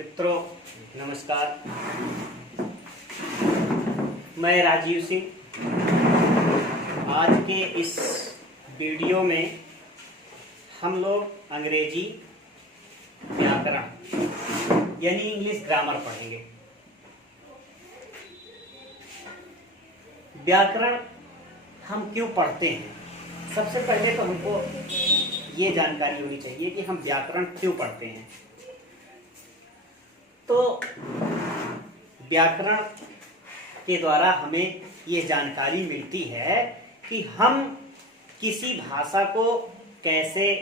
मित्रों नमस्कार। मैं राजीव सिंह। आज के इस वीडियो में हम लोग अंग्रेजी व्याकरण यानी इंग्लिश ग्रामर पढ़ेंगे। व्याकरण हम क्यों पढ़ते हैं? सबसे पहले तो हमको ये जानकारी होनी चाहिए कि हम व्याकरण क्यों पढ़ते हैं। तो व्याकरण के द्वारा हमें ये जानकारी मिलती है कि हम किसी भाषा को कैसे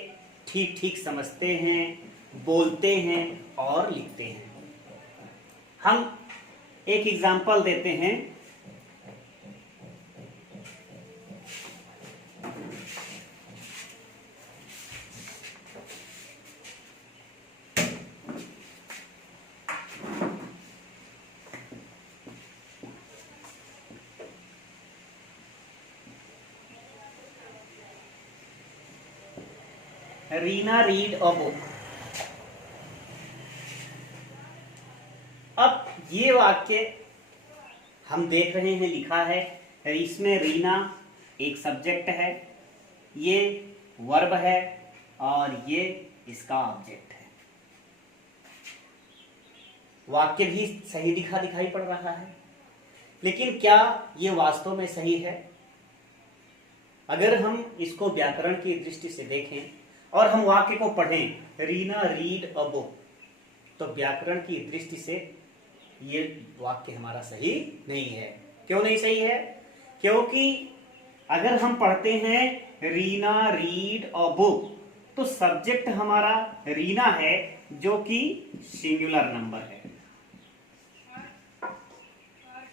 ठीक ठीक समझते हैं, बोलते हैं और लिखते हैं। हम एक एग्जाम्पल देते हैं। Reena read a book. अब ये वाक्य हम देख रहे हैं, लिखा है, इसमें रीना एक सब्जेक्ट है, ये वर्ब है और ये इसका ऑब्जेक्ट है। वाक्य भी सही दिखाई पड़ रहा है, लेकिन क्या ये वास्तव में सही है? अगर हम इसको व्याकरण की दृष्टि से देखें और हम वाक्य को पढ़ें, रीना रीड अ बुक, तो व्याकरण की दृष्टि से ये वाक्य हमारा सही नहीं है। क्यों नहीं सही है? क्योंकि अगर हम पढ़ते हैं रीना रीड अ बुक, तो सब्जेक्ट हमारा रीना है जो कि सिंगुलर नंबर है,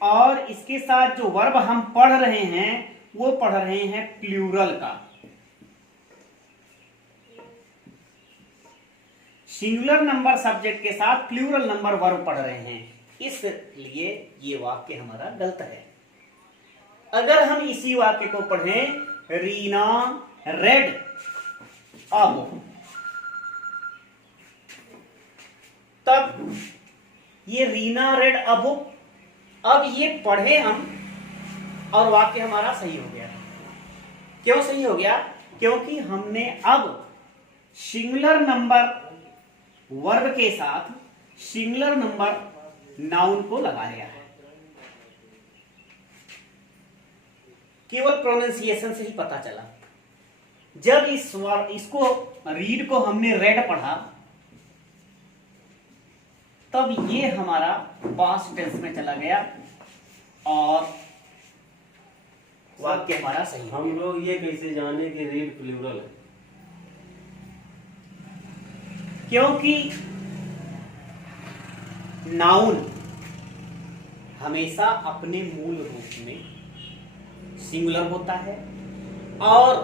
और इसके साथ जो वर्ब हम पढ़ रहे हैं वो पढ़ रहे हैं प्लूरल का। सिंगुलर नंबर सब्जेक्ट के साथ प्लूरल नंबर वर्ब पढ़ रहे हैं, इसलिए ये वाक्य हमारा गलत है। अगर हम इसी वाक्य को पढ़ें, रीना रेड अ बुक, तब ये रीना रेड अ बुक, अब ये पढ़े हम और वाक्य हमारा सही हो गया। क्यों सही हो गया? क्योंकि हमने अब सिंगुलर नंबर वर्ब के साथ सिंगुलर नंबर नाउन को लगा लिया है। केवल प्रोनाउंसिएशन से ही पता चला। जब इसको रीड को हमने रेड पढ़ा, तब ये हमारा पास्ट टेंस में चला गया और वाक्य हमारा सही। हम लोग ये कैसे जाने कि रीड प्लूरल है? क्योंकि नाउन हमेशा अपने मूल रूप में सिंगुलर होता है और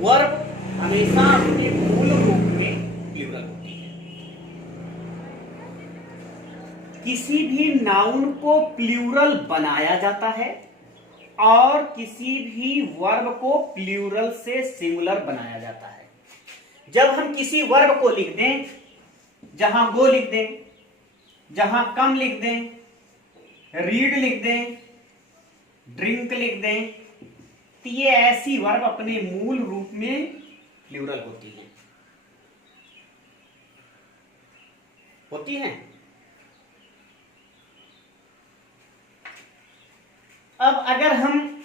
वर्ब हमेशा अपने मूल रूप में प्लूरल होती है। किसी भी नाउन को प्लूरल बनाया जाता है और किसी भी वर्ब को प्लूरल से सिंगुलर बनाया जाता है। जब हम किसी वर्ब को लिख दें, जहां गो लिख दें, जहां कम लिख दें, रीड लिख दें, ड्रिंक लिख दें, तो ये ऐसी वर्ब अपने मूल रूप में प्लूरल होती हैं। अब अगर हम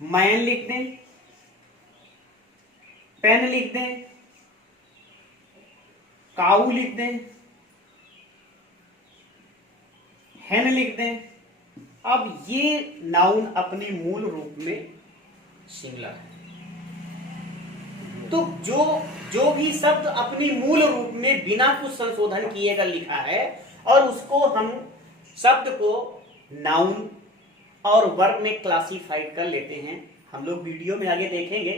मैन लिख दें, पेन लिख दें, काऊ लिख दें, हेन लिख दें, अब ये नाउन अपने मूल रूप में सिंगुलर है। तो जो भी शब्द अपने मूल रूप में बिना कुछ संशोधन किए का लिखा है और उसको हम शब्द को नाउन और वर्ब में क्लासिफाइड कर लेते हैं। हम लोग वीडियो में आगे देखेंगे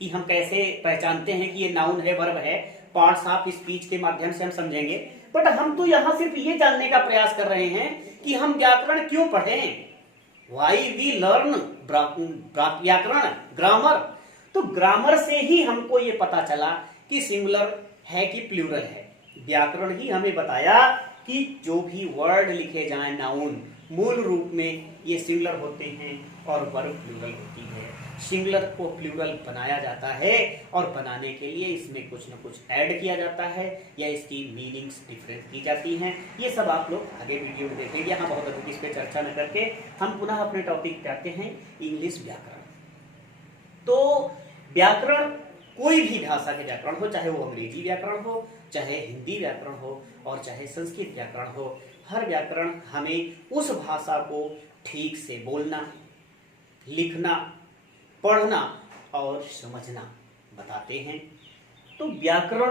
कि हम कैसे पहचानते हैं कि ये नाउन है, वर्ब है। पार्ट्स ऑफ स्पीच के माध्यम से हम समझेंगे। बट हम तो यहां सिर्फ ये जानने का प्रयास कर रहे हैं कि हम व्याकरण क्यों पढ़ें, वाई वी लर्न व्याकरण, ग्रामर। तो ग्रामर से ही हमको ये पता चला कि सिंगुलर है कि प्लूरल है। व्याकरण ही हमें बताया कि जो भी वर्ड लिखे जाएं नाउन, मूल रूप में ये सिंगुलर होते हैं और वर्ब प्लूरल होती है। सिंगुलर को प्लूरल बनाया जाता है और बनाने के लिए इसमें कुछ न कुछ ऐड किया जाता है या इसकी मीनिंग्स डिफरेंट की जाती हैं। ये सब आप लोग आगे वीडियो में देखेंगे। यहाँ बहुत अधिक इस पर चर्चा न करके हम पुनः अपने टॉपिक पे आते हैं, इंग्लिश व्याकरण। तो व्याकरण, कोई भी भाषा के व्याकरण हो, चाहे वो अंग्रेजी व्याकरण हो, चाहे हिंदी व्याकरण हो और चाहे संस्कृत व्याकरण हो, हर व्याकरण हमें उस भाषा को ठीक से बोलना, लिखना, पढ़ना और समझना बताते हैं। तो व्याकरण,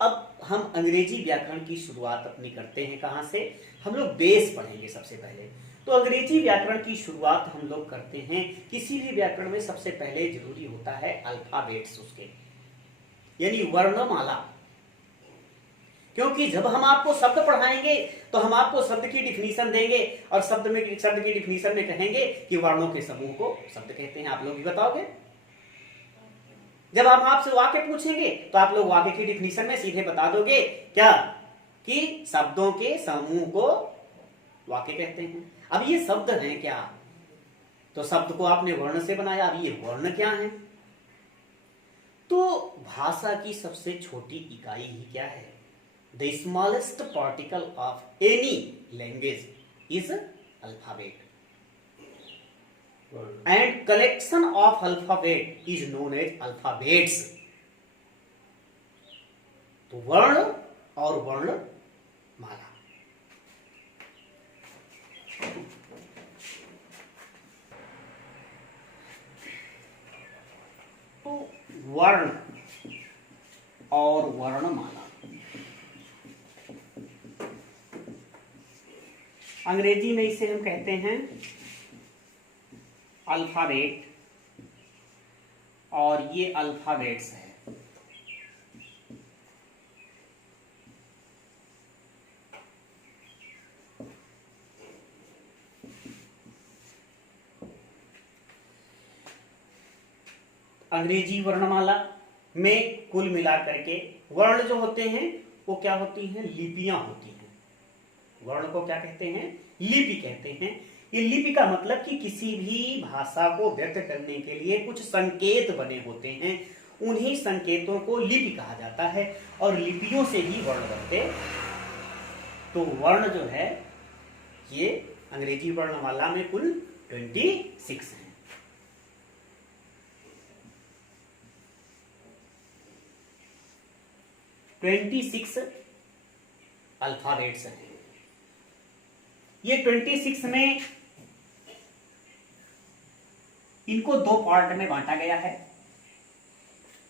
अब हम अंग्रेजी व्याकरण की शुरुआत अपनी करते हैं। कहाँ से? हम लोग बेस पढ़ेंगे सबसे पहले। तो अंग्रेजी व्याकरण की शुरुआत हम लोग करते हैं। किसी भी व्याकरण में सबसे पहले जरूरी होता है अल्फाबेट्स उसके, यानी वर्णमाला। क्योंकि जब हम आपको शब्द पढ़ाएंगे तो हम आपको शब्द की डिफिनीशन देंगे और शब्द की डिफिनीशन में कहेंगे कि वर्णों के समूह को शब्द कहते हैं। आप लोग भी बताओगे। जब हम आपसे वाक्य पूछेंगे तो आप लोग वाक्य की डिफिनीशन में सीधे बता दोगे क्या, कि शब्दों के समूह को वाक्य कहते हैं। अब ये शब्द हैं क्या? तो शब्द को आपने वर्ण से बनाया, अब ये वर्ण क्या है? तो भाषा की सबसे छोटी इकाई ही क्या है? The smallest particle of any language is alphabet, and collection of alphabet is known as alphabets. तो वर्ण और वर्णमाला। तो वर्ण और वर्णमाला, अंग्रेजी में इसे हम कहते हैं अल्फाबेट, और ये अल्फाबेट्स है। अंग्रेजी वर्णमाला में कुल मिलाकर के वर्ण जो होते हैं वो क्या होती हैं? लिपियां होती हैं। वर्ण को क्या कहते हैं? लिपि कहते हैं। ये लिपि का मतलब कि किसी भी भाषा को व्यक्त करने के लिए कुछ संकेत बने होते हैं, उन्हीं संकेतों को लिपि कहा जाता है और लिपियों से ही वर्ण बनते। तो वर्ण जो है ये अंग्रेजी वर्णमाला में कुल 26 हैं। अल्फाबेट्स हैं। ये 26 में इनको दो पार्ट में बांटा गया है,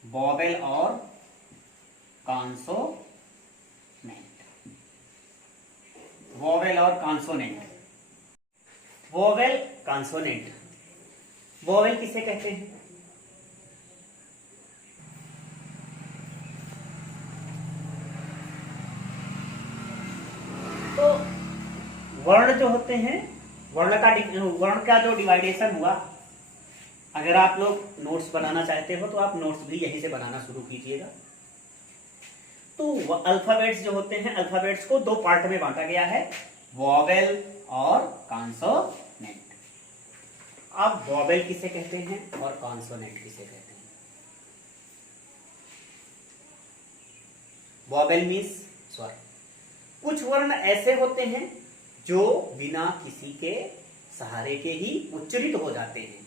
वोवेल और कॉन्सोनेंट। वोवेल और कॉन्सोनेंट। Vowel, consonant. वोवेल किसे कहते हैं? तो वर्ण जो होते हैं, वर्ण का जो डिवाइडेशन हुआ, अगर आप लोग नोट्स बनाना चाहते हो तो आप नोट्स भी यहीं से बनाना शुरू कीजिएगा। तो अल्फाबेट्स जो होते हैं, अल्फाबेट्स को दो पार्ट में बांटा गया है, वोवेल और कॉन्सोनेंट। अब वोवेल किसे कहते हैं और कॉन्सोनेंट किसे कहते हैं? वोवेल मीन्स स्वर। कुछ वर्ण ऐसे होते हैं जो बिना किसी के सहारे के ही उच्चरित हो जाते हैं,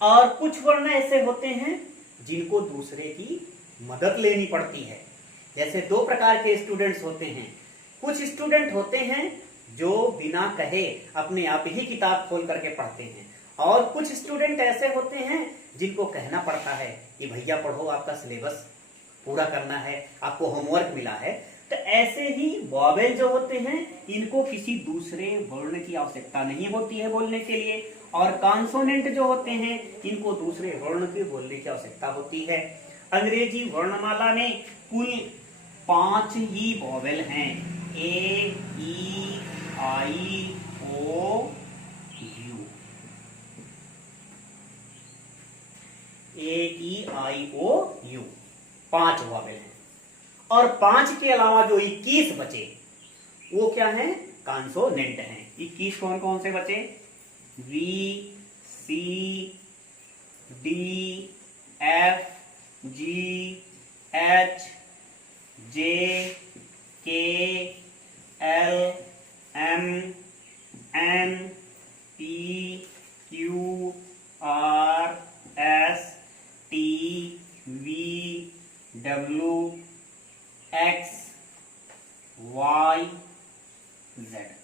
और कुछ वर्ण ऐसे होते हैं जिनको दूसरे की मदद लेनी पड़ती है। जैसे दो प्रकार के स्टूडेंट्स होते हैं। कुछ स्टूडेंट होते हैं जो बिना कहे अपने आप ही किताब खोल करके पढ़ते हैं, और कुछ स्टूडेंट ऐसे होते हैं जिनको कहना पड़ता है कि भैया पढ़ो, आपका सिलेबस पूरा करना है, आपको होमवर्क मिला है। तो ऐसे ही वोवेल जो होते हैं इनको किसी दूसरे वर्ण की आवश्यकता नहीं होती है बोलने के लिए, और कॉन्सोनेंट जो होते हैं इनको दूसरे वर्ण के बोलने की आवश्यकता होती है। अंग्रेजी वर्णमाला में कुल 5 ही वोवेल हैं, A, E, I, O, U. A, E, I, O, U 5 vowel हैं, और 5 के अलावा जो 21 बचे वो क्या है, कॉन्सोनेंट है। 21 कौन कौन से बचे, V, C, D, F, G, H, J, K, L, M, N, P, Q, R, S, T, V, W, X, Y, Z.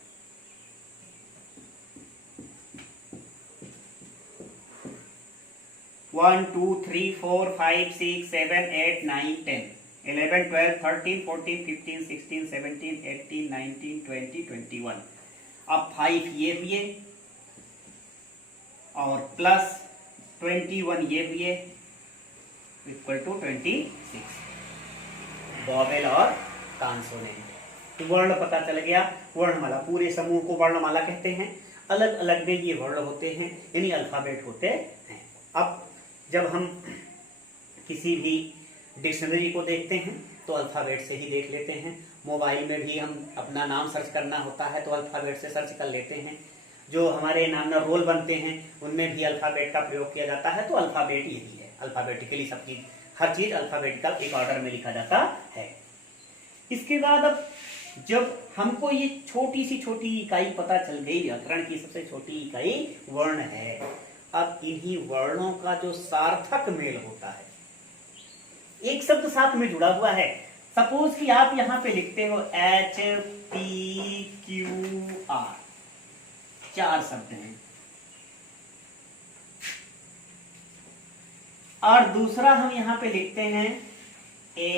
One two three four five six seven eight nine 10 11 12 13 14 15 16 17 18 19 20 21। अब 5 ये हुए और plus 21 ये हुए equal to 26। Vowel और consonant, वर्ण पता चल गया। वर्णमाला, पूरे समूह को वर्णमाला कहते हैं। अलग अलग में ये वर्ण होते हैं, यानी अल्फाबेट होते हैं। अब जब हम किसी भी डिक्शनरी को देखते हैं तो अल्फाबेट से ही देख लेते हैं। मोबाइल में भी हम अपना नाम सर्च करना होता है तो अल्फाबेट से सर्च कर लेते हैं। जो हमारे नाम में रोल बनते हैं उनमें भी अल्फाबेट का प्रयोग किया जाता है। तो अल्फाबेट यही है, अल्फाबेटिकली सब चीज, हर चीज अल्फाबेटिकल एक ऑर्डर में लिखा जाता है। इसके बाद अब जब हमको ये छोटी सी इकाई पता चल गई, व्याकरण की सबसे छोटी इकाई वर्ण है। अब इन्हीं वर्णों का जो सार्थक मेल होता है, एक शब्द साथ में जुड़ा हुआ है। सपोज कि आप यहां पे लिखते हो एच पी क्यू आर, 4 शब्द हैं, और दूसरा हम यहां पे लिखते हैं ए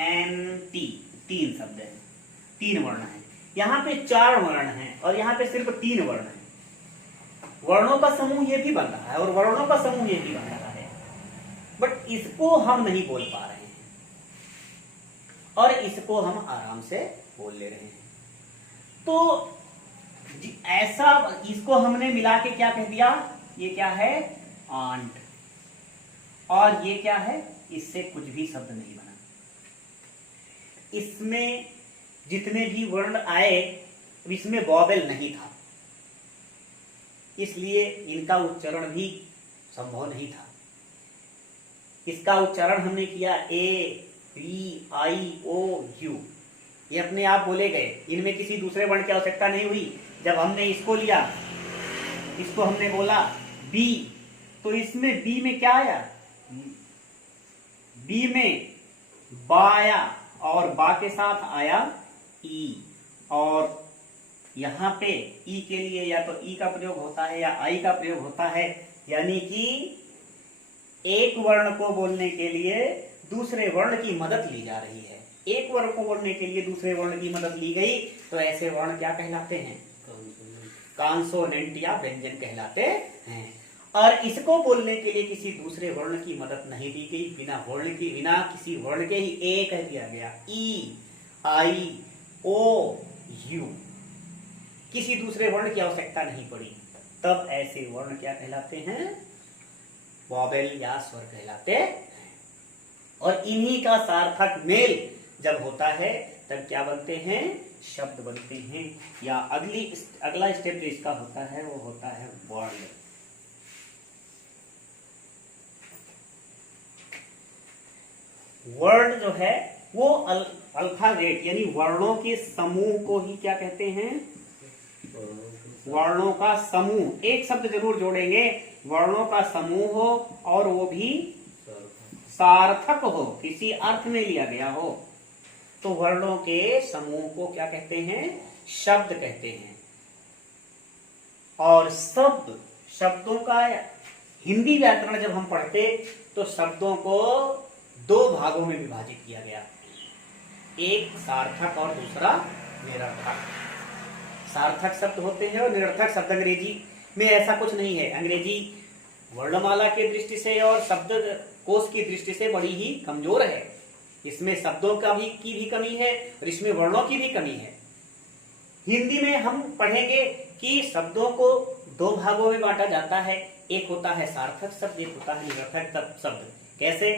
एन टी, 3 शब्द हैं, 3 वर्ण हैं। यहां पे 4 वर्ण हैं और यहां पे सिर्फ 3 वर्ण हैं। वर्णों का समूह ये भी बन रहा है और वर्णों का समूह ये भी बन रहा है, बट इसको हम नहीं बोल पा रहे हैं और इसको हम आराम से बोल ले रहे हैं। तो ऐसा, इसको हमने मिला के क्या कह दिया, ये क्या है, आंट, और ये क्या है, इससे कुछ भी शब्द नहीं बना। इसमें जितने भी वर्ण आए इसमें वॉवेल नहीं था, इसलिए इनका उच्चारण भी संभव नहीं था। इसका उच्चारण हमने किया A B I O you, ये अपने आप बोले गए, इनमें किसी दूसरे वर्ण की आवश्यकता नहीं हुई। जब हमने इसको लिया, इसको हमने बोला बी, तो इसमें बी में क्या आया, बी में बा आया और बा के साथ आया ई, और यहां पे ई के लिए या तो ई का प्रयोग होता है या आई का प्रयोग होता है, यानी कि एक वर्ण को बोलने के लिए दूसरे वर्ण की मदद ली जा रही है। एक वर्ण को बोलने के लिए दूसरे वर्ण की मदद ली गई तो ऐसे वर्ण क्या कहलाते हैं, कॉन्सोनेंट या व्यंजन कहलाते हैं। और इसको बोलने के लिए किसी दूसरे वर्ण की मदद नहीं दी गई, बिना वर्ण की, बिना किसी वर्ण के ही ए कह दिया गया, ई आई ओ यू, किसी दूसरे वर्ण की आवश्यकता नहीं पड़ी। तब ऐसे वर्ण क्या कहलाते हैं, वॉवेल या स्वर कहलाते हैं। और इन्हीं का सार्थक मेल जब होता है तब क्या बनते हैं, शब्द बनते हैं, या अगला स्टेप जो इसका होता है वो होता है वर्ण। वर्ण जो है वो अल्फाबेट यानी वर्णों के समूह को ही क्या कहते हैं, वर्णों का समूह। एक शब्द जरूर जोड़ेंगे, वर्णों का समूह हो और वो भी सार्थक हो, किसी अर्थ में लिया गया हो, तो वर्णों के समूह को क्या कहते हैं, शब्द कहते हैं। और शब्दों का हिंदी व्याकरण जब हम पढ़ते तो शब्दों को 2 भागों में विभाजित किया गया, एक सार्थक और दूसरा निरर्थक। सार्थक शब्द होते हैं और निरर्थक शब्द। अंग्रेजी में ऐसा कुछ नहीं है, अंग्रेजी वर्णमाला की दृष्टि से और शब्द कोश की दृष्टि से बड़ी ही कमजोर है। इसमें शब्दों की भी कमी है और इसमें वर्णों की भी कमी है। हिंदी में हम पढ़ेंगे कि शब्दों को 2 भागों में बांटा जाता है, एक होता है सार्थक शब्द, एक होता है निरर्थक शब्द। कैसे,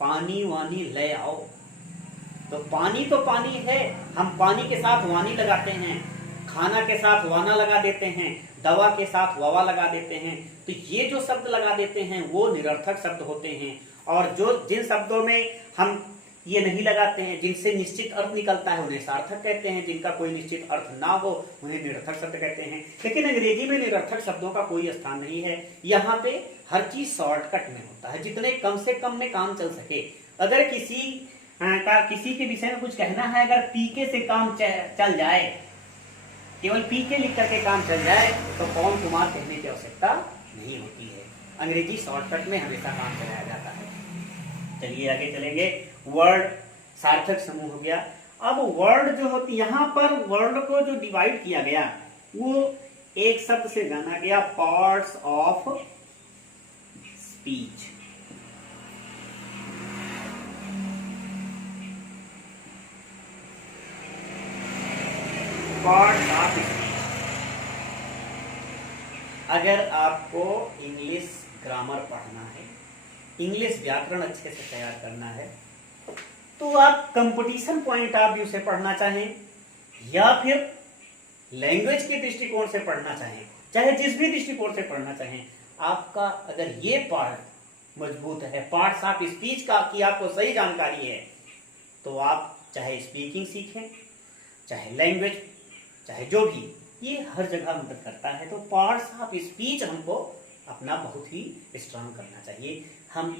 पानी वानी ले आओ, तो पानी है, हम पानी के साथ वानी लगाते हैं, खाना के साथ वाना लगा देते हैं, दवा के साथ वावा लगा देते हैं। तो ये जो शब्द लगा देते हैं वो निरर्थक शब्द होते हैं। और जो जिन शब्दों में हम ये नहीं लगाते हैं, जिनसे निश्चित अर्थ निकलता है, उन्हें सार्थक कहते हैं। जिनका कोई निश्चित अर्थ ना हो उन्हें निरर्थक शब्द कहते हैं। लेकिन अंग्रेजी में निरर्थक शब्दों का कोई स्थान नहीं है। यहाँ पे हर चीज शॉर्टकट में होता है, जितने कम से कम में काम चल सके। अगर किसी के विषय में कुछ कहना है, अगर पीके से काम चल जाए, केवल पीके लिख करके काम चल जाए, तो पवन कुमार कहने की आवश्यकता नहीं होती है। अंग्रेजी शॉर्टकट में हमेशा काम चलाया जाता है। चलिए आगे चलेंगे। वर्ड सार्थक समूह हो गया। अब वर्ड जो होती, यहाँ पर वर्ड को जो डिवाइड किया गया वो एक शब्द से जाना गया, parts of speech. Parts of speech. अगर आपको इंग्लिश ग्रामर पढ़ना है, इंग्लिश व्याकरण अच्छे से तैयार करना है, तो आप कंपटीशन पॉइंट ऑफ व्यू से पढ़ना चाहें या फिर लैंग्वेज के दृष्टिकोण से पढ़ना चाहें, चाहे जिस भी दृष्टिकोण से पढ़ना चाहें, आपका अगर ये पार्ट मजबूत है, पार्ट्स ऑफ स्पीच का की आपको सही जानकारी है, तो आप चाहे स्पीकिंग सीखें, चाहे लैंग्वेज, चाहे जो भी, ये हर जगह मदद करता है। तो पार्ट्स ऑफ स्पीच हमको अपना बहुत ही स्ट्रांग करना चाहिए। हम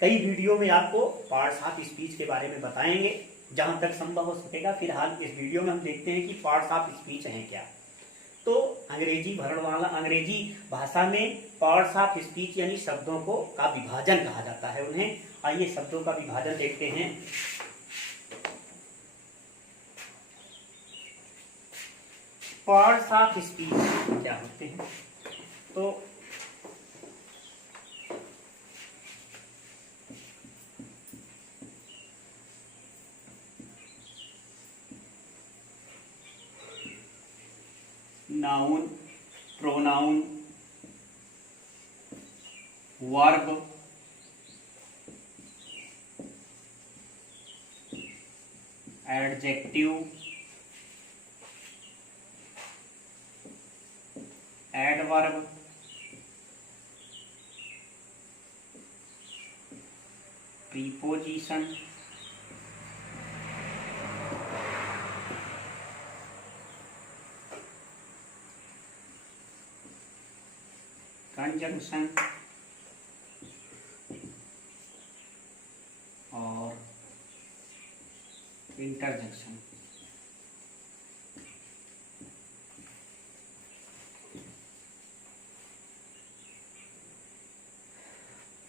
कई वीडियो में आपको पार्ट्स ऑफ स्पीच के बारे में बताएंगे जहां तक संभव हो सकेगा। फिलहाल इस वीडियो में हम देखते हैं कि पार्ट्स ऑफ स्पीच हैं क्या। तो अंग्रेजी वर्णमाला, अंग्रेजी भाषा में पार्ट्स ऑफ स्पीच यानी शब्दों को का विभाजन कहा जाता है उन्हें। आइए शब्दों का विभाजन देखते हैं। पार्ट्स ऑफ स्पीच क्या होते हैं? तो noun, pronoun, verb, adjective, adverb, preposition, conjunction और इंटरजेक्शन।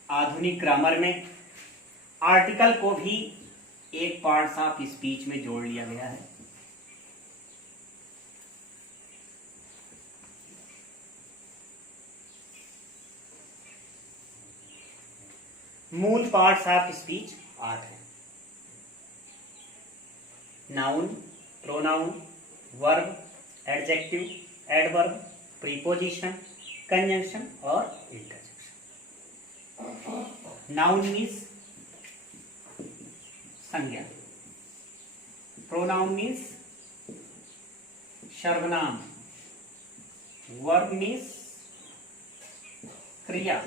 आधुनिक ग्रामर में आर्टिकल को भी एक पार्ट्स ऑफ स्पीच में जोड़ लिया गया है। मूल पार्ट्स ऑफ स्पीच 8 हैं। Noun, pronoun, verb, adjective, adverb, preposition, conjunction और इंटरजेक्शन। नाउन मीन्स संज्ञा, प्रोनाउन मीन्स सर्वनाम, वर्ब मीन्स क्रिया,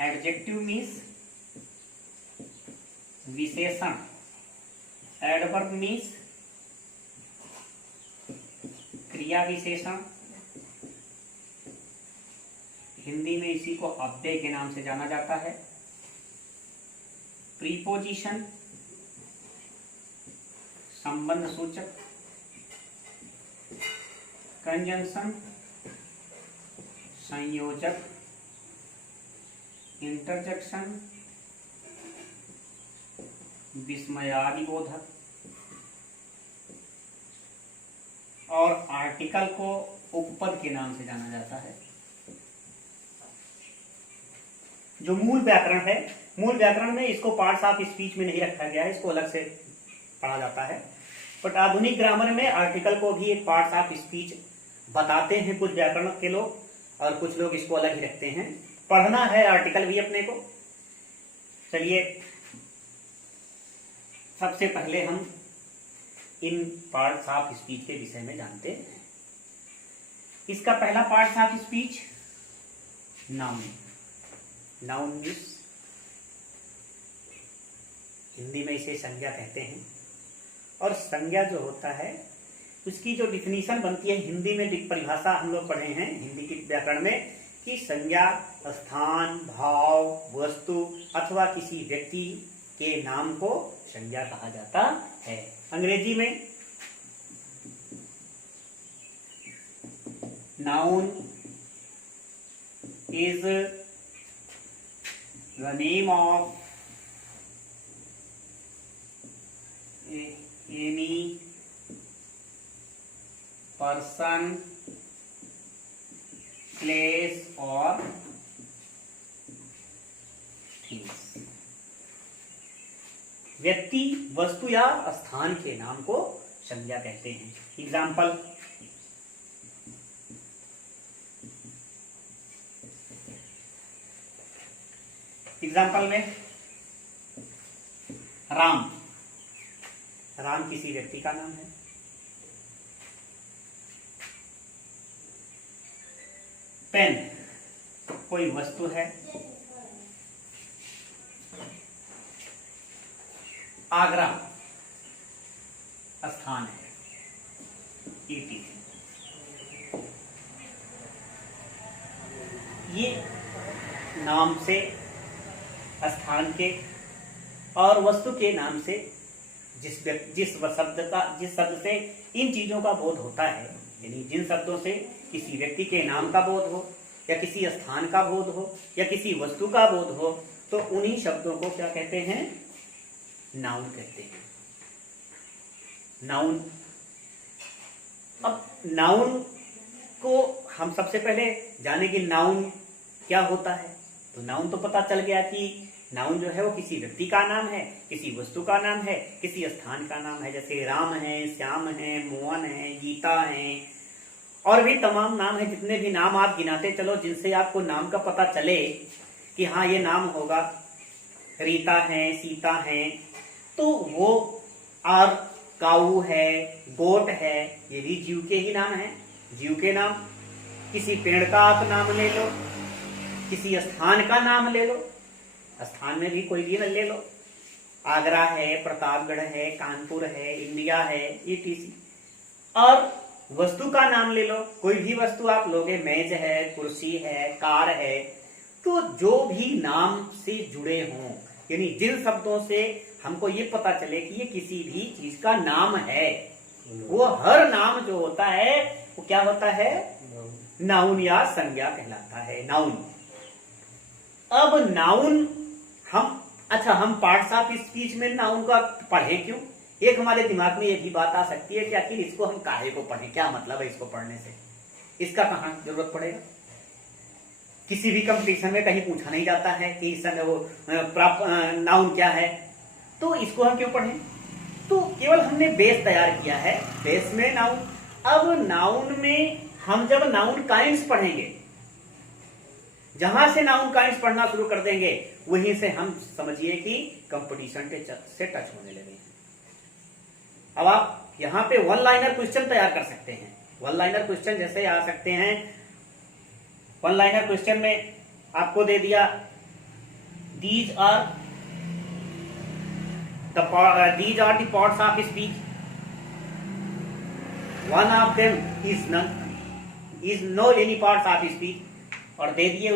एडजेक्टिव मीन्स विशेषण, एडवर्ब मीन्स क्रिया विशेषण, हिंदी में इसी को अव्यय के नाम से जाना जाता है। प्रीपोजिशन संबंध सूचक, कंजंक्शन संयोजक, इंटरजेक्शन विस्मयादिबोधक और आर्टिकल को उपपद के नाम से जाना जाता है। जो मूल व्याकरण है, मूल व्याकरण में इसको पार्ट्स ऑफ स्पीच में नहीं रखा गया है, इसको अलग से पढ़ा जाता है। बट आधुनिक ग्रामर में आर्टिकल को भी एक पार्ट्स ऑफ स्पीच बताते हैं कुछ व्याकरण के लोग, और कुछ लोग इसको अलग ही रखते हैं। पढ़ना है आर्टिकल भी अपने को। चलिए सबसे पहले हम इन पार्ट्स ऑफ स्पीच के विषय में जानते हैं। इसका पहला parts of speech noun. Noun means, Hindi में इसे संज्ञा कहते हैं। और संज्ञा जो होता है उसकी जो डिफिनीशन बनती है, हिंदी में परिभाषा हम लोग पढ़े हैं हिंदी के व्याकरण में, कि संज्ञा स्थान, भाव, वस्तु अथवा किसी व्यक्ति के नाम को संज्ञा कहा जाता है। अंग्रेजी में noun is the name of any person, place और थिंग्स। व्यक्ति, वस्तु या स्थान के नाम को संज्ञा कहते हैं। एग्जाम्पल, में राम। राम किसी व्यक्ति का नाम है। पेन कोई वस्तु है। आगरा स्थान है। ईटी, ये नाम से, स्थान के और वस्तु के नाम से जिस शब्द से इन चीजों का बोध होता है, यानी जिन शब्दों से किसी व्यक्ति के नाम का बोध हो या किसी स्थान का बोध हो या किसी वस्तु का बोध हो, तो उन्हीं शब्दों को क्या कहते हैं? नाउन कहते हैं। नाउन। अब नाउन को हम सबसे पहले जाने कि नाउन क्या होता है। तो नाउन तो पता चल गया कि नाउन जो है वो किसी व्यक्ति का नाम है, किसी वस्तु का नाम है, किसी स्थान का नाम है। जैसे राम है, श्याम है, मोहन है, गीता है और भी तमाम नाम है। जितने भी नाम आप गिनाते चलो जिनसे आपको नाम का पता चले कि हाँ ये नाम होगा, रीता है, सीता है, तो वो और काऊ है, गोट है, ये भी जीव के ही नाम है। जीव के नाम। किसी पेड़ का आप नाम ले लो, किसी स्थान का नाम ले लो, स्थान में भी कोई भी ले लो। आगरा है, प्रतापगढ़ है, कानपुर है, इंडिया है, ईटीसी। और वस्तु का नाम ले लो, कोई भी वस्तु आप लोगे, मेज है, कुर्सी है, कार है। तो जो भी नाम से जुड़े हों, यानी जिन शब्दों से हमको ये पता चले कि ये किसी भी चीज का नाम है, वो हर नाम जो होता है वो क्या होता है? नाउन या संज्ञा कहलाता है। नाउन। अब नाउन हम पार्ट्स ऑफ स्पीच में नाउन का पढ़ें क्यों? एक हमारे दिमाग में ये भी बात आ सकती है कि आखिर इसको हम काहे को पढ़ें, क्या मतलब है इसको पढ़ने से, इसका कहाँ जरूरत पड़ेगा? किसी भी कंपटीशन में कहीं पूछा नहीं जाता है कि इस समय वो नाउन क्या है, तो इसको हम क्यों पढ़ें? तो केवल हमने बेस तैयार किया है, बेस में नाउन। अब नाउन में हम जब नाउन काइंड्स पढ़ेंगे, जहां से नाउन काइंड्स पढ़ना शुरू कर देंगे, वहीं से हम समझिए कि कंपटीशन से टच होने लगे। अब आप यहां पे वन लाइनर क्वेश्चन तैयार कर सकते हैं। वन लाइनर क्वेश्चन जैसे आ सकते हैं, वन लाइनर क्वेश्चन में आपको दे दिया these are the parts of speech, one of them is no any parts of speech, और दे दिए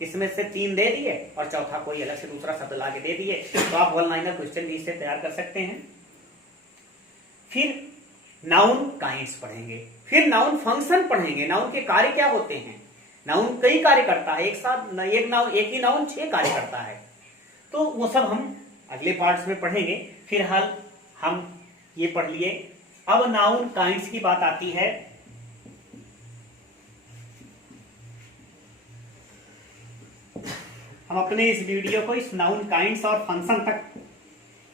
इसमें से 3 दे दिए और चौथा कोई अलग से दूसरा शब्द ला के दे दिए। तो आप वन लाइनर क्वेश्चन भी इससे तैयार कर सकते हैं। फिर नाउन काइंड्स पढ़ेंगे, फिर नाउन फंक्शन पढ़ेंगे। नाउन के कार्य क्या होते हैं? नाउन कई कार्य करता है, एक ही नाउन 6 कार्य करता है। तो वो सब हम अगले पार्ट्स में पढ़ेंगे। फिलहाल हम ये पढ़ लिए। अब नाउन काइंड्स की बात आती है। हम अपने इस वीडियो को इस नाउन काइंड्स और फंक्शन तक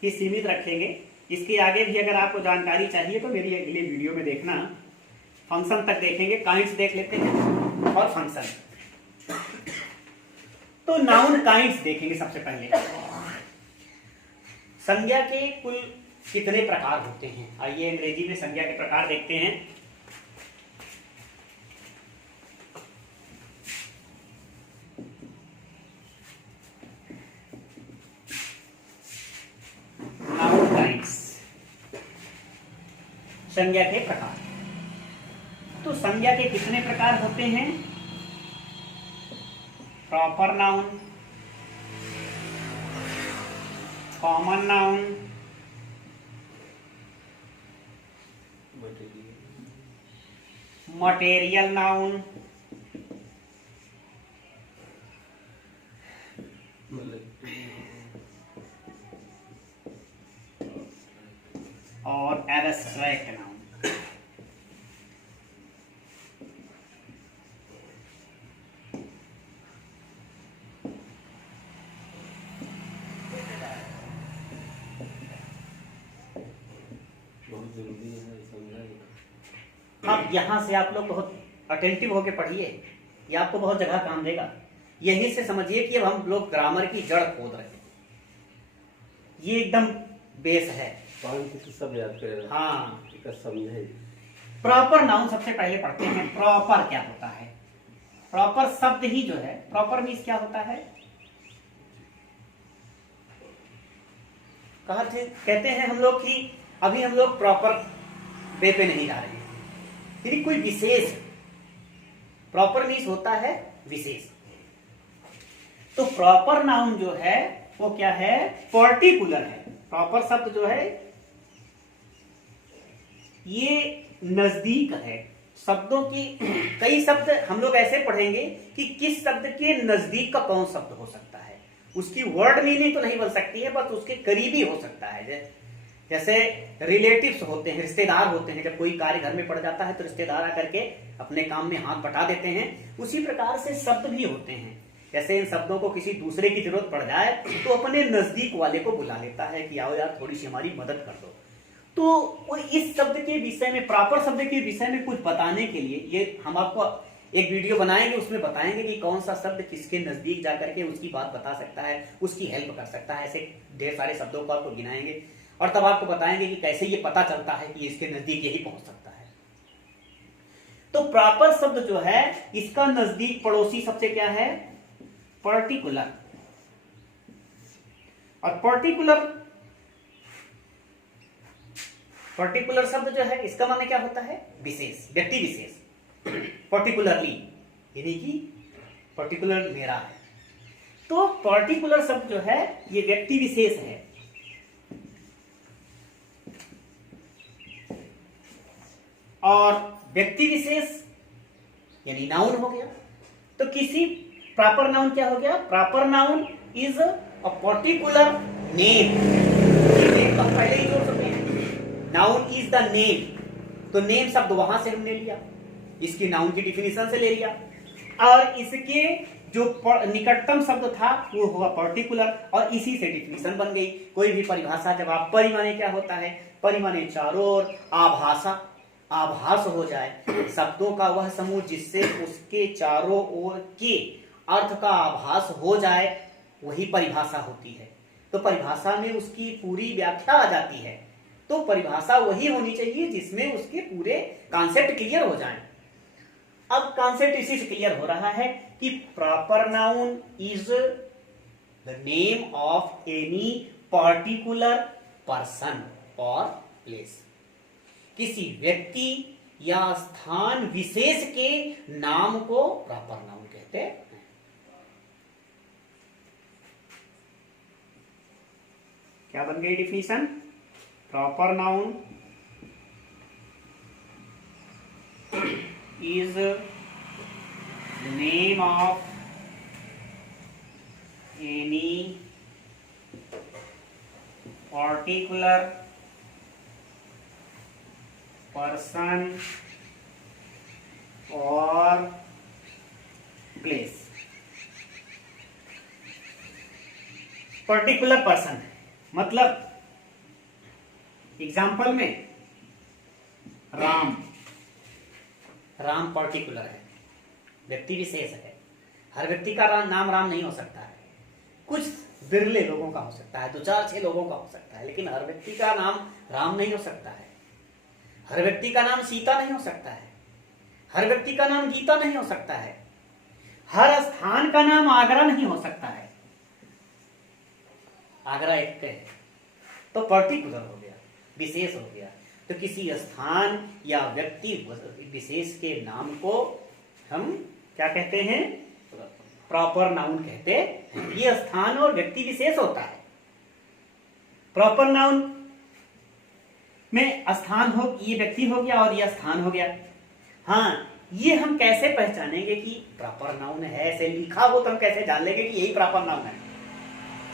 ही सीमित रखेंगे। इसके आगे भी अगर आपको जानकारी चाहिए तो मेरी अगले वीडियो में देखना। फंक्शन तक देखेंगे, काइंड्स देख लेते हैं और फंक्शन। तो नाउन काइंड्स देखेंगे सबसे पहले। संज्ञा के कुल कितने प्रकार होते हैं? आइए अंग्रेजी में संज्ञा के प्रकार देखते हैं। नाउन टाइप्स, संज्ञा के प्रकार। तो संज्ञा के कितने प्रकार होते हैं? Proper noun, common noun, material noun, और एब्स्ट्रैक्ट नाउन। बहुत जरूरी है समझना। अब यहाँ से आप लोग बहुत अटेंटिव होके पढ़िए, ये आपको बहुत जगह काम देगा। यहीं से समझिए कि अब हम लोग ग्रामर की जड़ खोद रहे हैं। ये एकदम बेस है। तो सब याद करेगा। हाँ, समझे। प्रॉपर नाउन सबसे पहले पढ़ते हैं। प्रॉपर क्या होता है? प्रॉपर शब्द ही जो है, प्रॉपर मीन्स क्या होता है? कहते हैं हम लोग कि अभी हम लोग प्रॉपर वे पे नहीं जा रहे हैं, फिर कोई विशेष। प्रॉपर मीन्स होता है विशेष। तो प्रॉपर नाउन जो है वो क्या है? पर्टिकुलर है। प्रॉपर शब्द जो है ये नजदीक है। शब्दों की कई शब्द हम लोग ऐसे पढ़ेंगे कि किस शब्द के नजदीक का कौन शब्द हो सकता है। उसकी वर्ड मीनिंग तो नहीं बन सकती है, बस उसके करीबी हो सकता है। जैसे रिलेटिव्स होते हैं, रिश्तेदार होते हैं। जब कोई कार्य घर में पड़ जाता है तो रिश्तेदार आकर के अपने काम में हाथ बटा देते हैं। उसी प्रकार से शब्द भी होते हैं। जैसे इन शब्दों को किसी दूसरे की जरूरत पड़ जाए तो अपने नजदीक वाले को बुला लेता है कि आओ यार थोड़ी सी हमारी मदद कर दो। तो वो इस शब्द के विषय में, प्रॉपर शब्द के विषय में कुछ बताने के लिए ये हम आपको एक वीडियो बनाएंगे, उसमें बताएंगे कि कौन सा शब्द किसके नजदीक जाकर के उसकी बात बता सकता है, उसकी हेल्प कर सकता है। ऐसे ढेर सारे शब्दों को आपको गिनाएंगे और तब आपको बताएंगे कि कैसे ये पता चलता है कि इसके नजदीक यही पहुंच सकता है। तो प्रॉपर शब्द जो है इसका नजदीक पड़ोसी सबसे क्या है? पर्टिकुलर। और पर्टिकुलर शब्द जो है इसका माने क्या होता है? विशेष, व्यक्ति विशेष। पर्टिकुलरली यानी कि पर्टिकुलर मेरा है। तो पर्टिकुलर शब्द जो है ये व्यक्ति विशेष है। और व्यक्ति विशेष यानी नाउन हो गया। तो किसी प्रॉपर नाउन क्या हो गया? Proper noun is a particular name. Name तो पहले ही जोड़ सकते हैं। Noun is the name. तो नेम शब्द वहां से हमने लिया, इसकी नाउन की डिफिनेशन से ले लिया। और इसके जो निकटतम शब्द था वो हुआ पर्टिकुलर, और इसी से डिफिनेशन बन गई। कोई भी परिभाषा जब आप परि माने क्या होता है? परि माने चारों ओर, आभासा आभास हो जाए, शब्दों का वह समूह जिससे उसके चारों ओर के अर्थ का आभास हो जाए, वही परिभाषा होती है। तो परिभाषा में उसकी पूरी व्याख्या आ जाती है। तो परिभाषा वही होनी चाहिए जिसमें उसके पूरे कॉन्सेप्ट क्लियर हो जाएं। अब कॉन्सेप्ट इसी से क्लियर हो रहा है कि proper noun is the name of any particular person और प्लेस। किसी व्यक्ति या स्थान विशेष के नाम को प्रॉपर नाउन कहते हैं। क्या बन गई definition? Proper noun is the name of any particular person or place। Particular person मतलब एग्जाम्पल में राम पर्टिकुलर है, व्यक्ति विशेष है। हर व्यक्ति का नाम राम नहीं हो सकता है। कुछ बिरले लोगों का हो सकता है, 2-4-6 लोगों का हो सकता है, लेकिन हर व्यक्ति का नाम राम नहीं हो सकता है, हर व्यक्ति का नाम सीता नहीं हो सकता है, हर व्यक्ति का नाम गीता नहीं हो सकता है, हर स्थान का नाम आगरा नहीं हो सकता है। आगरा एक है तो पर्टिकुलर हो गया, विशेष हो गया। तो किसी स्थान या व्यक्ति विशेष के नाम को हम क्या कहते हैं? प्रॉपर नाउन कहते हैं। ये स्थान और व्यक्ति विशेष होता है। प्रॉपर नाउन में स्थान हो, ये व्यक्ति हो गया और ये स्थान हो गया। हाँ, ये हम कैसे पहचानेंगे कि प्रॉपर नाउन है? ऐसे लिखा हो तो हम कैसे जान लेंगे कि यही प्रॉपर नाउन है?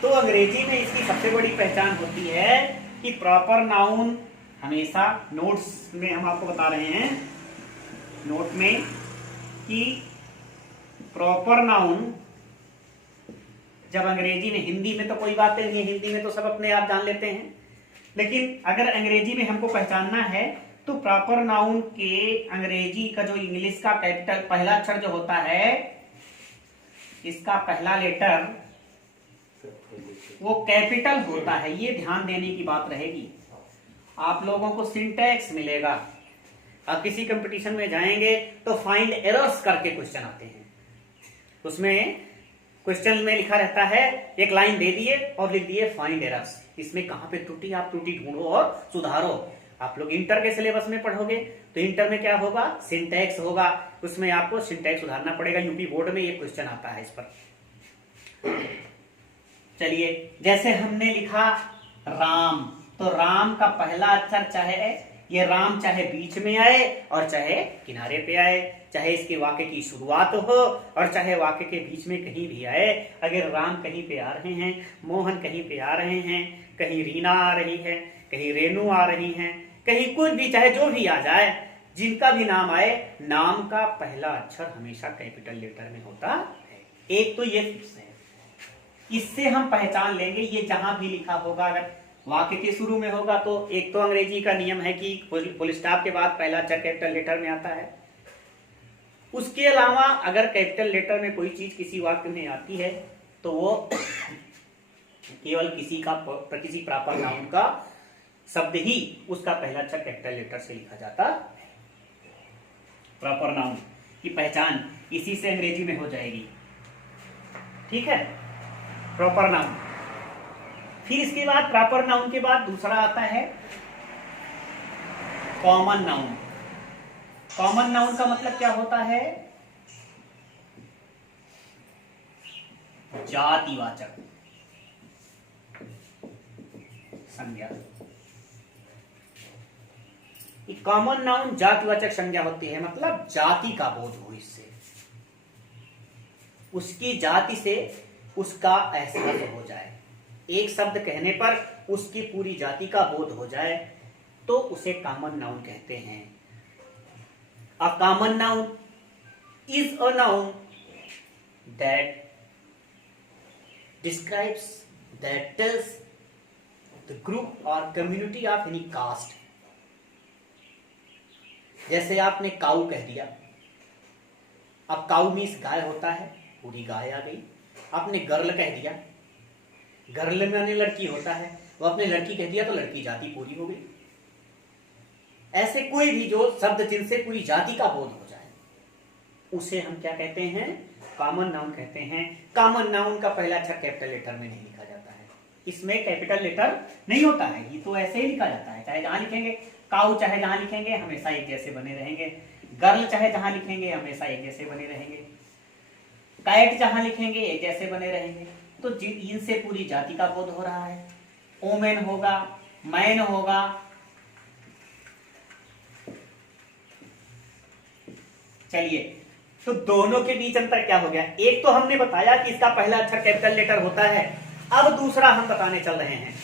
तो अंग्रेजी में इसकी सबसे बड़ी पहचान होती है कि प्रॉपर नाउन हमेशा, नोट्स में हम आपको बता रहे हैं, नोट में, कि प्रॉपर नाउन जब अंग्रेजी में, हिंदी में तो कोई बात नहीं है, हिंदी में तो सब अपने आप जान लेते हैं, लेकिन अगर अंग्रेजी में हमको पहचानना है तो प्रॉपर नाउन के अंग्रेजी का जो इंग्लिश का कैपिटल पहला अक्षर जो होता है, इसका पहला लेटर वो कैपिटल होता है। ये ध्यान देने की बात रहेगी। आप लोगों को सिंटैक्स मिलेगा। आप किसी कंपटीशन में जाएंगे तो फाइंड एरर्स करके क्वेश्चन आते हैं। उसमें क्वेश्चन में लिखा रहता है, एक लाइन दे दिए और लिख दिए फाइंड एरर्स। इसमें कहां पे त्रुटि, आप त्रुटि ढूंढो और सुधारो। आप लोग इंटर के सिलेबस में पढ़ोगे तो इंटर में क्या होगा? सिंटैक्स होगा, उसमें आपको सिंटैक्स सुधारना पड़ेगा। यूपी बोर्ड में ये क्वेश्चन आता है इस पर। चलिए, जैसे हमने लिखा राम, तो राम का पहला अक्षर चाहे ये राम चाहे बीच में आए और चाहे किनारे पे आए, चाहे इसके वाक्य की शुरुआत हो और चाहे वाक्य के बीच में कहीं भी आए। अगर राम कहीं पे आ रहे हैं, मोहन कहीं पे आ रहे हैं, कहीं रीना आ रही है, कहीं रेनू आ रही है, कहीं कुछ भी, चाहे जो भी आ जाए, जिनका भी नाम आए, नाम का पहला अक्षर हमेशा कैपिटल लेटर में होता है। एक तो ये फिक्स है, इससे हम पहचान लेंगे। ये जहां भी लिखा होगा, अगर वाक्य के शुरू में होगा तो एक तो अंग्रेजी का नियम है कि फुल स्टॉप के बाद पहला अक्षर कैपिटल लेटर में आता है। उसके अलावा अगर कैपिटल लेटर में कोई चीज किसी वाक्य में आती है तो वो केवल किसी प्रॉपर नाउन का शब्द ही उसका पहला अक्षर कैपिटल लेटर से लिखा जाता है। प्रॉपर नाउन की पहचान इसी से अंग्रेजी में हो जाएगी। ठीक है, प्रॉपर नाउन। फिर इसके बाद प्रॉपर नाउन के बाद दूसरा आता है कॉमन नाउन। कॉमन नाउन का मतलब क्या होता है? जातिवाचक संज्ञा। कॉमन नाउन जातिवाचक संज्ञा होती है, मतलब जाति का बोध हो, इससे उसकी जाति से उसका एहसास हो जाए। एक शब्द कहने पर उसकी पूरी जाति का बोध हो जाए तो उसे कॉमन नाउन कहते हैं। A common noun is a noun that describes, that tells the group or community of any caste। जैसे आपने काऊ कह दिया, अब काऊ मीन्स गाय होता है, पूरी गाय आ गई। आपने गर्ल कह दिया, गर्ल में लड़की होता है, वो आपने लड़की कह दिया तो लड़की जाति पूरी हो गई। ऐसे कोई भी जो शब्द जिनसे पूरी जाति का बोध हो जाए उसे हम क्या कहते हैं? कॉमन नाउन कहते हैं। कॉमन नाउन का पहला अक्षर कैपिटल लेटर में नहीं लिखा जाता है, इसमें कैपिटल लेटर नहीं होता है, ये तो ऐसे ही लिखा जाता है। चाहे जहां लिखेंगे, काऊ चाहे जहां लिखेंगे हमेशा एक जैसे बने रहेंगे, गर्ल चाहे जहां लिखेंगे हमेशा एक जैसे बने रहेंगे, कैट जहां लिखेंगे एक जैसे बने रहेंगे। तो इनसे पूरी जाति का बोध हो रहा है। ओमेन होगा, मैन होगा, चलिए, तो दोनों के बीच अंतर क्या हो गया? एक तो हमने बताया कि इसका पहला अक्षर कैपिटल लेटर होता है। अब दूसरा हम बताने चल रहे हैं।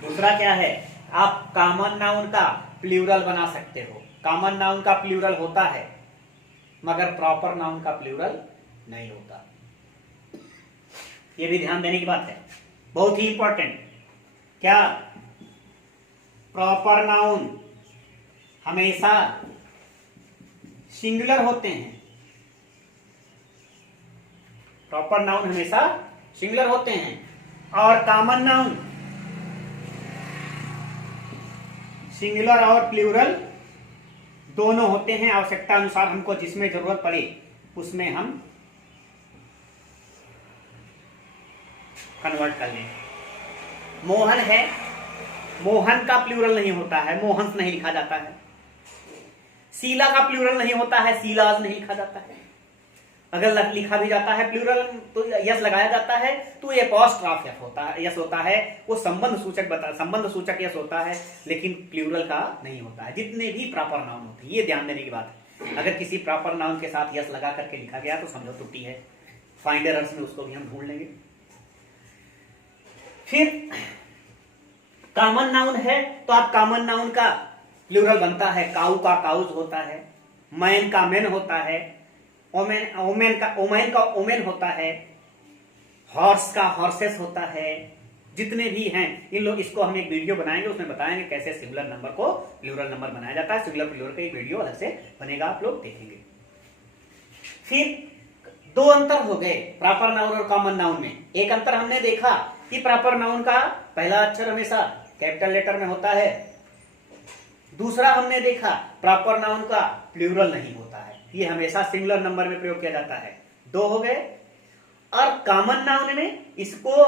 दूसरा क्या है? आप कॉमन नाउन का प्लूरल बना सकते हो। कॉमन नाउन का प्लूरल होता है मगर प्रॉपर नाउन का प्लूरल नहीं होता। यह भी ध्यान देने की बात है, बहुत ही इंपॉर्टेंट। क्या? प्रॉपर नाउन हमेशा सिंगुलर होते हैं। प्रॉपर नाउन हमेशा सिंगुलर होते हैं। और कॉमन नाउन सिंगुलर और प्लूरल दोनों होते हैं। आवश्यकता अनुसार हमको जिसमें जरूरत पड़े उसमें हम कन्वर्ट कर लें। मोहन है, मोहन का प्लूरल नहीं होता है, मोहन्स नहीं लिखा जाता है। शीला का प्लूरल नहीं होता है, शीलाज नहीं लिखा जाता है। अगर लिखा भी जाता है प्लूरल तो यस लगाया जाता है तो ये एपोस्ट्रॉफ यस होता है, यस होता है, वो संबंध सूचक यस होता है, लेकिन प्लूरल का नहीं होता है। जितने भी प्रॉपर नाउन होते हैं, ये ध्यान देने की बात है। अगर किसी प्रॉपर नाउन के साथ यस लगा करके लिखा गया तो समझो त्रुटि है। फाइंड एरर्स में उसको भी हम ढूंढ लेंगे। फिर कॉमन नाउन है तो आप कॉमन नाउन का प्लूरल बनता है, काऊ का काउज होता है, मैन का मेन होता है, ओमेन का ओमेन होता है, हॉर्स का हॉर्सेस होता है। जितने भी हैं इन लोग, इसको हम एक वीडियो बनाएंगे, उसमें बताएंगे कैसे सिंगुलर नंबर को प्लूरल नंबर बनाया जाता है। सिंगुलर प्लूरल का एक वीडियो अलग से बनेगा, आप लोग देखेंगे। फिर दो अंतर हो गए प्रॉपर नाउन और कॉमन नाउन में। एक अंतर हमने देखा कि प्रॉपर नाउन का पहला अक्षर हमेशा कैपिटल लेटर में होता है। दूसरा हमने देखा प्रॉपर नाउन का प्लूरल नहीं होता है, ये हमेशा सिंगुलर नंबर में प्रयोग किया जाता है। दो हो गए। और कॉमन नाउन में इसको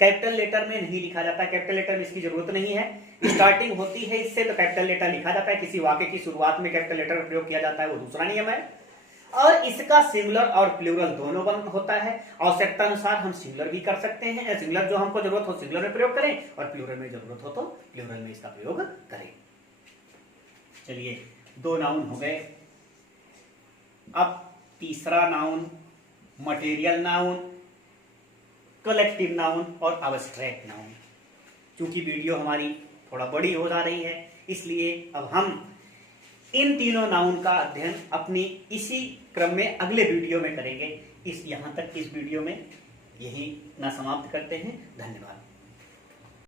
कैपिटल लेटर में नहीं लिखा जाता, कैपिटल लेटर में इसकी जरूरत नहीं है। स्टार्टिंग होती है इससे तो कैपिटल लेटर लिखा जाता है, किसी वाक्य की शुरुआत में कैपिटल लेटर का प्रयोग किया जाता है, वो दूसरा नियम है। और इसका सिंगुलर और प्लूरल दोनों होता है। आवश्यकता अनुसार हम सिंगुलर भी कर सकते हैं, सिंगुलर जो हमको जरूरत हो सिंगुलर में प्रयोग करें और प्लूरल में जरूरत हो तो प्लूरल में इसका प्रयोग करें। चलिए, दो नाउन हो गए। अब तीसरा noun material noun, collective noun और अब्स्ट्रैक्ट नाउन। क्योंकि वीडियो हमारी थोड़ा बड़ी हो जा रही है, इसलिए अब हम इन तीनों नाउन का अध्ययन अपनी इसी क्रम में अगले वीडियो में करेंगे। यहां तक इस वीडियो में यही ना समाप्त करते हैं। धन्यवाद।